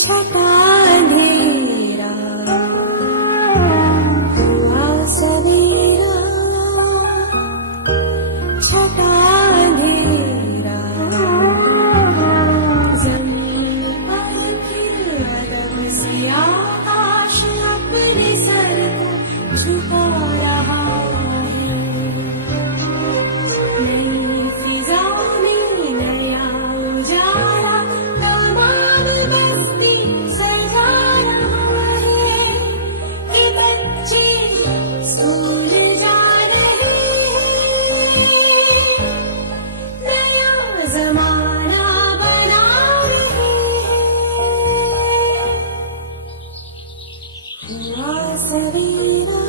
छटा अंधेरा हुआ सवेरा, छटा अंधेरा जमीन पर फिर अदब से आकाश अपने सर को झुका रहा है। नई फिजा में नया उजाला तमाम बस्ती सजा रहा है। ये बच्चे स्कूल जा रहे हैं, नया जमाना बना रहे हैं। हुआ सवेरा,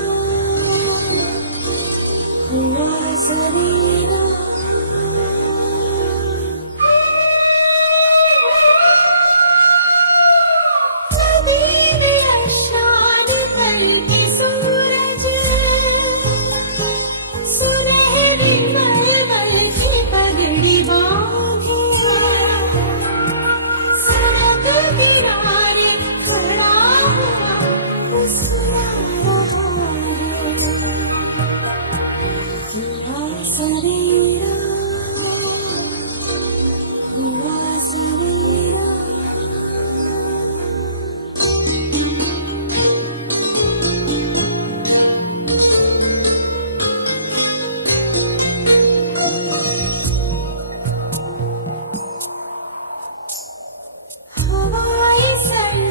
हुआ सवेरा।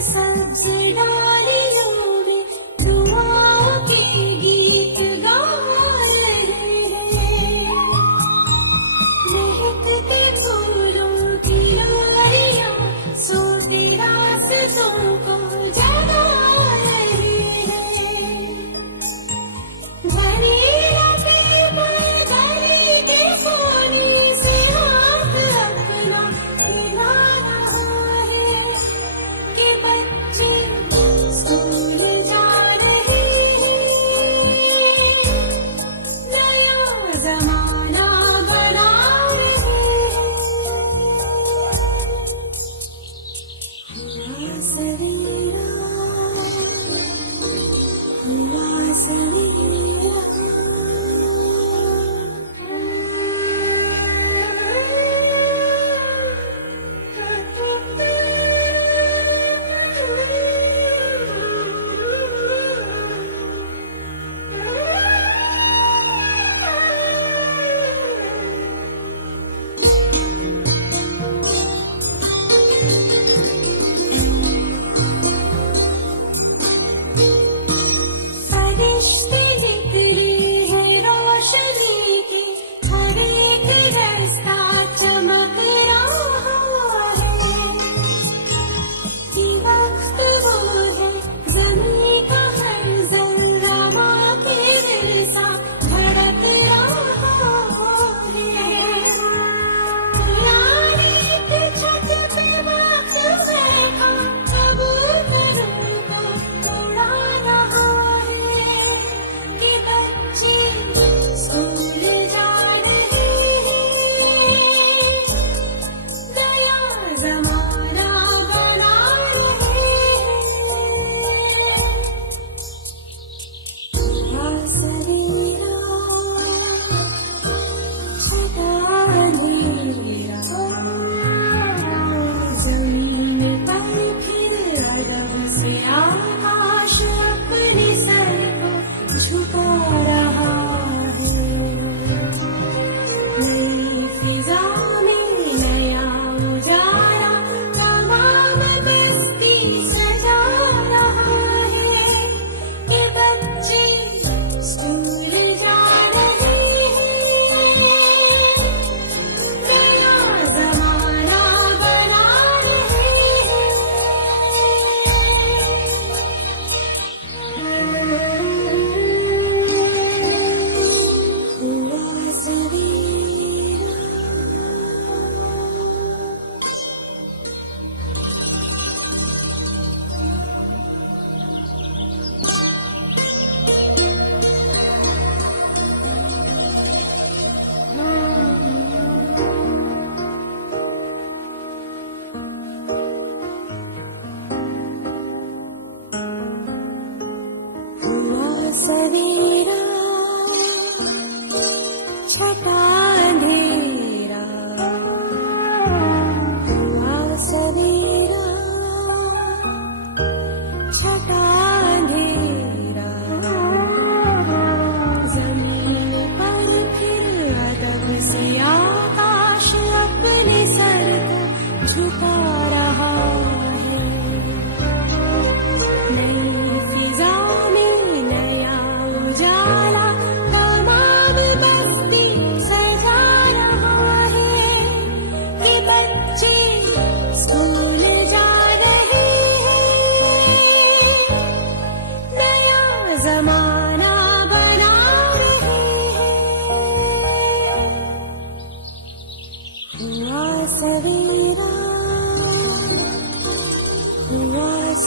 सब्जी डालियों में दुआओं के गीत गा रहे हैं। महकते फूलों की डालियां सोती रास्तों को जगा रहे हैं। घड़ी लगे पर घड़ी के कोने से हाथ अपना मिला रहा है। कि बच्चे स्कूल जा रहे हैं, नया जमाना बना रहे हैं। हुआ सवेरा, हुआ सवेरा।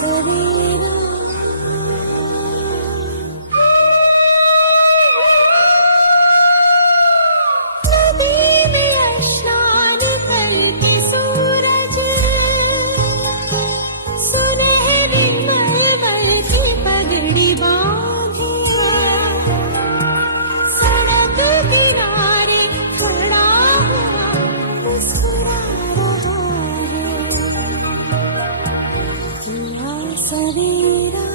सवेरा नदी में स्नान करके सूरज सुनहरी मलमल की पगड़ी बांधे सड़क किनारे खड़ा हुआ मुस्कुरा रहा है हुआ सवेरा